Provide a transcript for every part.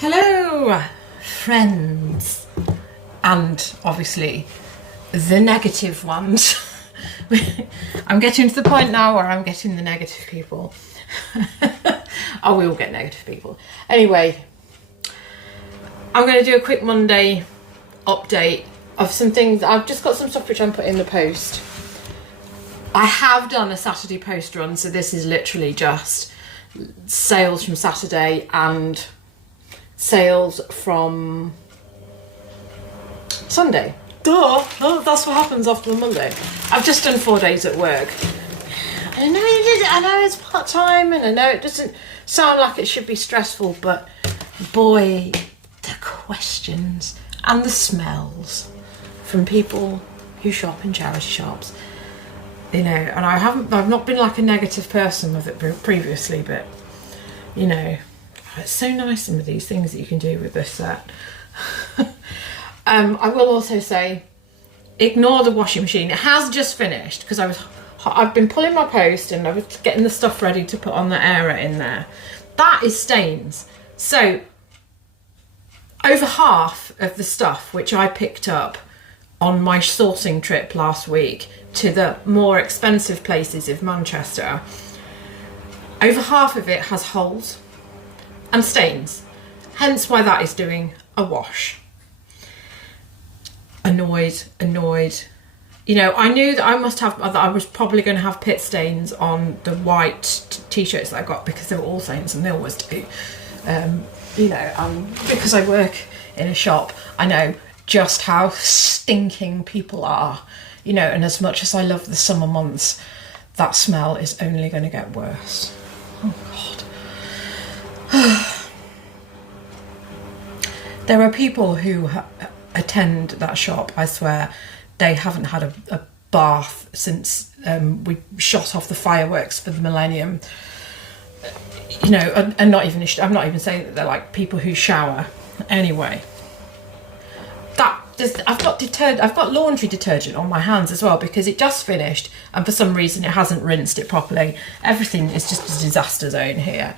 Hello, friends, and obviously the negative ones. I'm getting to the point now where I'm getting the negative people. Oh, we all get negative people. Anyway, I'm going to do a quick Monday update of some things. I've just got some stuff which I'm putting in the post. I have done a Saturday post run, so this is literally just sales from Saturday and sales from Sunday. Duh, oh, that's what happens after the Monday. I've just done 4 days at work. I know it's part-time and I know it doesn't sound like it should be stressful, but boy, the questions and the smells from people who shop in charity shops, you know, and I've not been like a negative person with it previously, but you know, it's so nice, some of these things that you can do with this set. I will also say, ignore the washing machine. It has just finished because I've been pulling my post and I was getting the stuff ready to put on the airer in there. That is stains. So over half of the stuff which I picked up on my sourcing trip last week to the more expensive places of Manchester, over half of it has holes and stains, hence why that is doing a wash. Annoyed. You know, I knew that I was probably going to have pit stains on the white t-shirts that I got because they were all stains and they always do. You know, because I work in a shop, I know just how stinking people are, you know, and as much as I love the summer months, that smell is only going to get worse. Oh God. There are people who attend that shop, I swear, they haven't had a bath since we shot off the fireworks for the millennium. You know, and not even, I'm not even saying that they're like people who shower. Anyway, I've got laundry detergent on my hands as well because it just finished and for some reason it hasn't rinsed it properly. Everything is just a disaster zone here.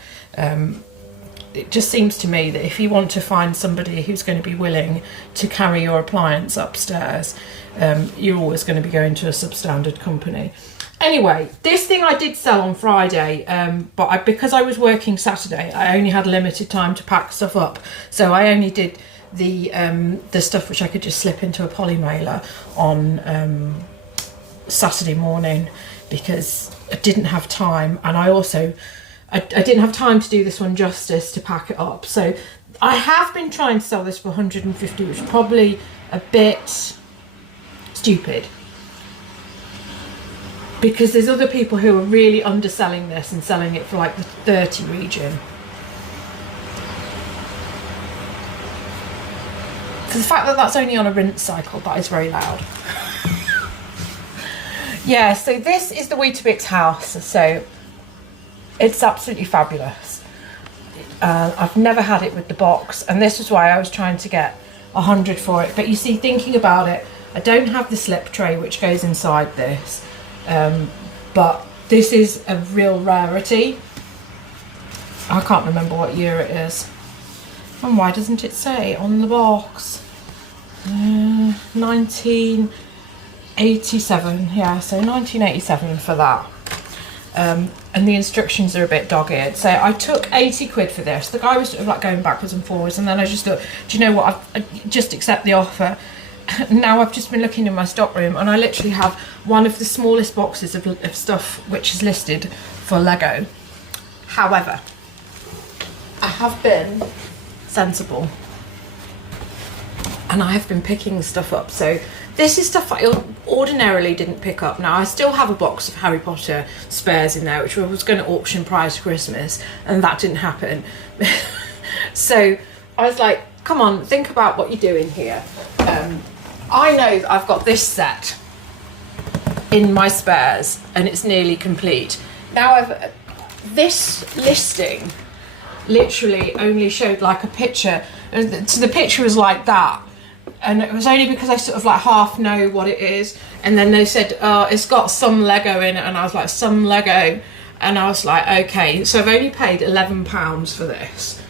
It just seems to me that if you want to find somebody who's going to be willing to carry your appliance upstairs, you're always going to be going to a substandard company. Anyway, this thing I did sell on Friday, but because I was working Saturday, I only had limited time to pack stuff up. So I only did the stuff which I could just slip into a poly mailer on Saturday morning because I didn't have time, and I didn't have time to do this one justice to pack it up. So I have been trying to sell this for 150, which is probably a bit stupid because there's other people who are really underselling this and selling it for like the 30 region. So the fact that that's only on a rinse cycle, that is very loud. Yeah, so this is the Weetabix house. So it's absolutely fabulous. I've never had it with the box, and this is why I was trying to get 100 for it. But you see, thinking about it, I don't have the slip tray which goes inside this, but this is a real rarity. I can't remember what year it is. And why doesn't it say on the box? 1987, yeah, so 1987 for that. And the instructions are a bit dog-eared. So I took 80 quid for this. The guy was sort of like going backwards and forwards, and then I just thought, do you know what, I just accept the offer. Now I've just been looking in my stock room and I literally have one of the smallest boxes of stuff which is listed for Lego. However, I have been sensible and I have been picking stuff up. So this is stuff I ordinarily didn't pick up. Now I still have a box of Harry Potter spares in there which I was going to auction prior to Christmas, and that didn't happen. So I was like, come on, think about what you're doing here. I know that I've got this set in my spares and it's nearly complete. Now this listing literally only showed like a picture, so the picture was like that, and it was only because I sort of like half know what it is, and then they said it's got some Lego in it, and I was like, some Lego, and I was like, okay, so I've only paid £11 for this.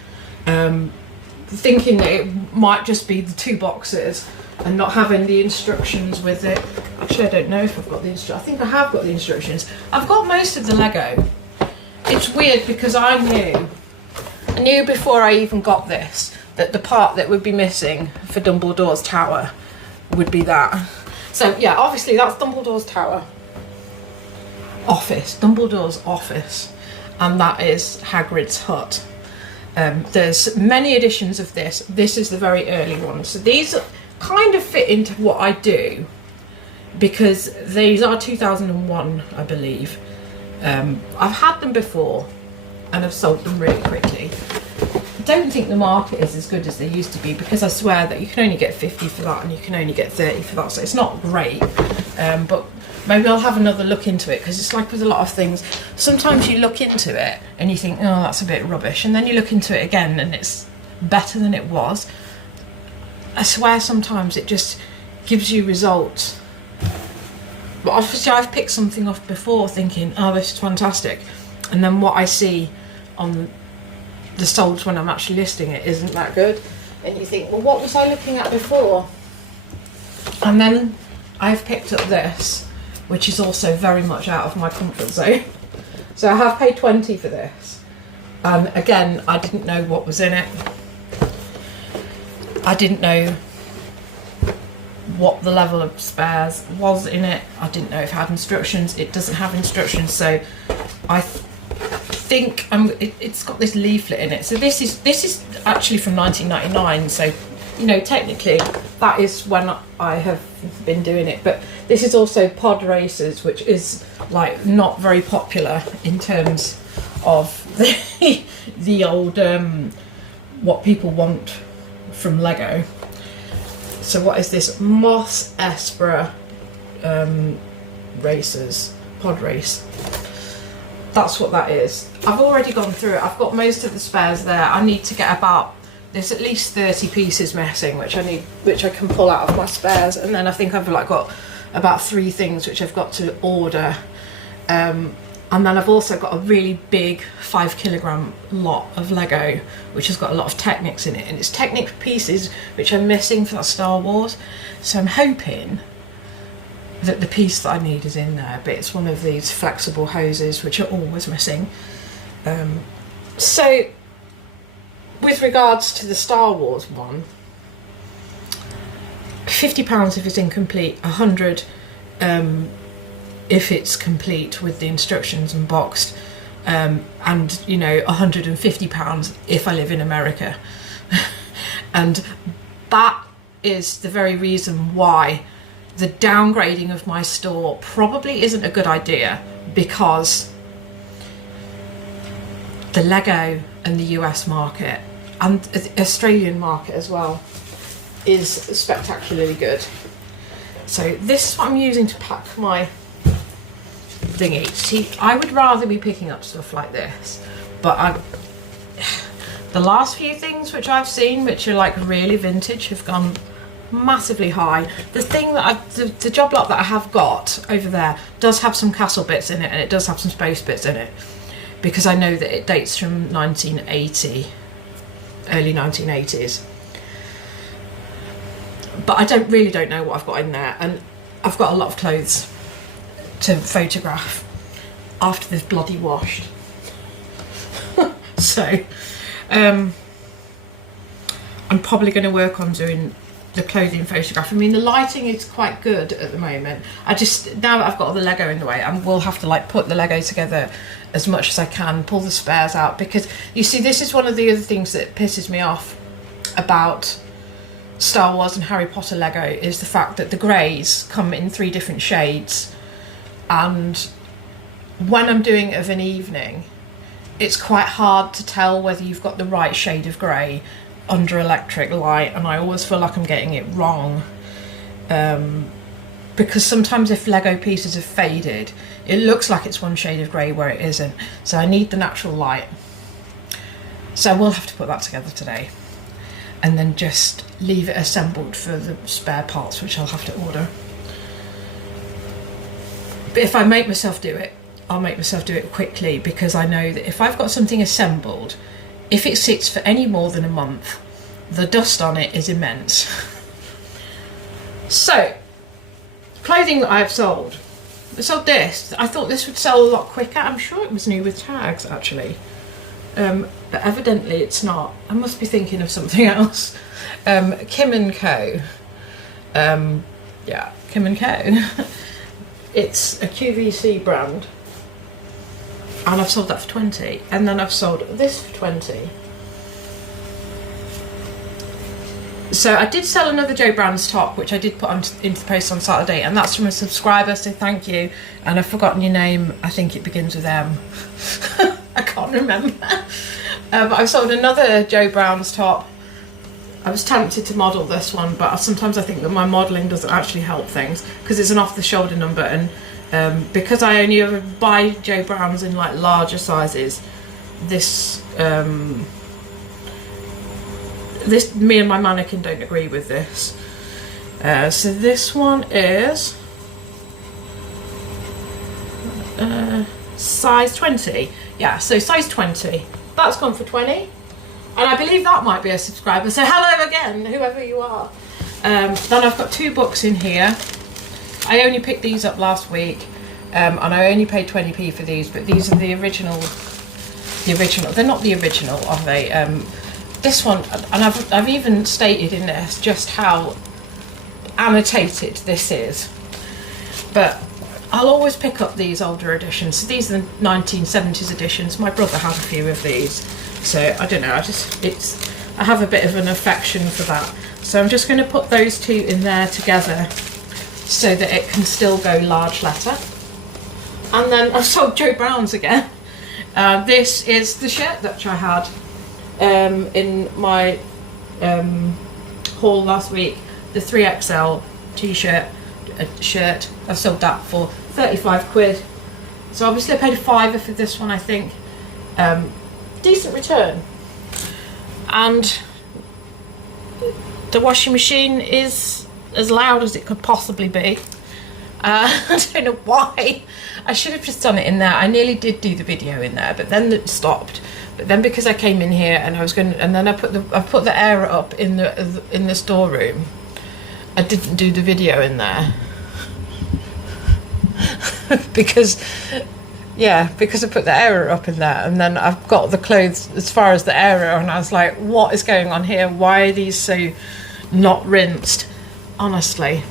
thinking that it might just be the 2 boxes and not having the instructions with it. Actually, I don't know if I've got the instructions. I think I have got the instructions. I've got most of the Lego. It's weird because I knew before I even got this that the part that would be missing for Dumbledore's tower would be that. So yeah, obviously that's Dumbledore's tower. Dumbledore's office, and that is Hagrid's hut. There's many editions of this. This is the very early one. So these kind of fit into what I do because these are 2001, I believe. I've had them before and I've sold them really quickly. I don't think the market is as good as they used to be because I swear that you can only get 50 for that and you can only get 30 for that, so it's not great. But maybe I'll have another look into it because it's like with a lot of things, sometimes you look into it and you think, oh, that's a bit rubbish, and then you look into it again and it's better than it was. I swear sometimes it just gives you results. But obviously I've picked something off before thinking, oh, this is fantastic, and then what I see on the solds when I'm actually listing it isn't that good, and you think, well, what was I looking at before? And then I've picked up this, which is also very much out of my comfort zone. So I have paid 20 for this, and again, I didn't know what was in it. I didn't know what the level of spares was in it. I didn't know if it had instructions. It doesn't have instructions, so I think it's got this leaflet in it. So this is actually from 1999. So, you know, technically that is when I have been doing it. But this is also Pod Racers, which is like not very popular in terms of the old what people want from Lego. So what is this? Moss Espera Racers Pod Race. That's what that is. I've already gone through it. I've got most of the spares there. I need to get about, there's at least 30 pieces missing, which I can pull out of my spares, and then I think I've like got about 3 things which I've got to order. And then I've also got a really big 5 kilogram lot of Lego, which has got a lot of Technics in it, and it's Technic pieces which I'm missing for that Star Wars. So I'm hoping that the piece that I need is in there, but it's one of these flexible hoses which are always missing. So with regards to the Star Wars one, £50 if it's incomplete, 100 if it's complete with the instructions and boxed, and you know, £150 if I live in America. And that is the very reason why the downgrading of my store probably isn't a good idea, because the Lego and the US market and the Australian market as well is spectacularly good. So this is what I'm using to pack my thingy. See, I would rather be picking up stuff like this, but the last few things which I've seen which are like really vintage have gone massively high. The thing that the job lot that I have got over there does have some castle bits in it, and it does have some space bits in it, because I know that it dates from 1980, early 1980s. But I really don't know what I've got in there, and I've got a lot of clothes to photograph after they've bloody washed. So I'm probably going to work on doing the clothing photograph. I mean, the lighting is quite good at the moment. I just, now that I've got all the Lego in the way, I will have to like put the Lego together as much as I can, pull the spares out, because you see, this is one of the other things that pisses me off about Star Wars and Harry Potter Lego, is the fact that the greys come in 3 different shades, and when I'm doing it of an evening, it's quite hard to tell whether you've got the right shade of grey under electric light, and I always feel like I'm getting it wrong, because sometimes if Lego pieces have faded, it looks like it's one shade of grey where it isn't. So I need the natural light. So we'll have to put that together today, and then just leave it assembled for the spare parts, which I'll have to order. But if I make myself do it, I'll make myself do it quickly, because I know that if I've got something assembled, if it sits for any more than a month, the dust on it is immense. So, clothing that I have sold. I sold this. I thought this would sell a lot quicker. I'm sure it was new with tags, actually. But evidently it's not. I must be thinking of something else. Kim & Co. Yeah, Kim & Co. It's a QVC brand. And I've sold that for 20. And then I've sold this for 20. So I did sell another Jo Brand's top, which I did put into the post on Saturday, and that's from a subscriber, so thank you. And I've forgotten your name. I think it begins with M. I can't remember. But I've sold another Jo Brand's top. I was tempted to model this one, but sometimes I think that my modelling doesn't actually help things, because it's an off-the-shoulder number, and because I only ever buy Jo Brand's in like larger sizes, this me and my mannequin don't agree with this. So this one is size 20. Yeah, so size 20. That's gone for 20. And I believe that might be a subscriber. So hello again, whoever you are. Then I've got 2 books in here. I only picked these up last week, and I only paid 20p for these, but these are the original. They're not the original, are they? This one, and I've even stated in this just how annotated this is, but I'll always pick up these older editions. So these are the 1970s editions. My brother had a few of these, so I don't know, I have a bit of an affection for that. So I'm just going to put those 2 in there together so that it can still go large letter. And then I've sold Jo Brand's again. This is the shirt that I had in my haul last week, the 3XL t-shirt shirt. I've sold that for 35 quid. So obviously I paid a £5 for this one, I think. Decent return. And the washing machine is as loud as it could possibly be. I don't know why. I should have just done it in there. I nearly did do the video in there, but then it stopped. But then because I came in here and then I put the air up in the storeroom. I didn't do the video in there because I put the air up in there, and then I've got the clothes as far as the air, and I was like, what is going on here? Why are these so not rinsed? Honestly.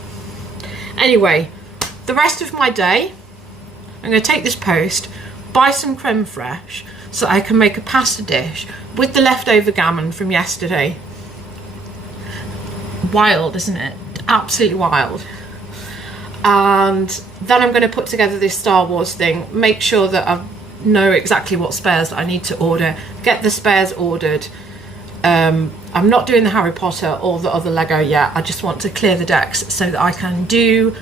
Anyway, the rest of my day, I'm going to take this post, buy some creme fraiche, so I can make a pasta dish with the leftover gammon from yesterday. Wild, isn't it? Absolutely wild. And then I'm going to put together this Star Wars thing, make sure that I know exactly what spares that I need to order, get the spares ordered. I'm not doing the Harry Potter or the other Lego yet. I just want to clear the decks so that I can do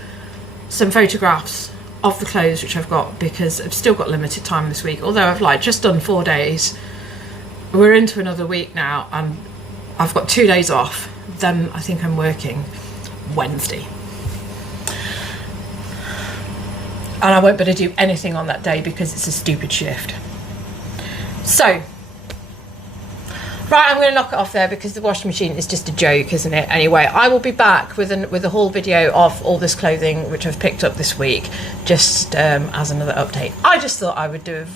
some photographs of the clothes which I've got, because I've still got limited time this week, although I've just done 4 days. We're into another week now and I've got 2 days off. Then I think I'm working Wednesday, and I won't be able to do anything on that day because it's a stupid shift. So right, I'm going to knock it off there because the washing machine is just a joke, isn't it? Anyway, I will be back with a haul video of all this clothing which I've picked up this week, just as another update. I just thought I would do a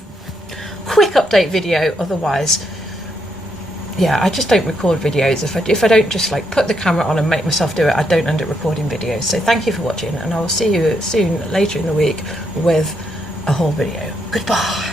quick update video, otherwise, yeah, I just don't record videos. If I don't just like put the camera on and make myself do it, I don't end up recording videos. So thank you for watching, and I will see you soon later in the week with a haul video. Goodbye.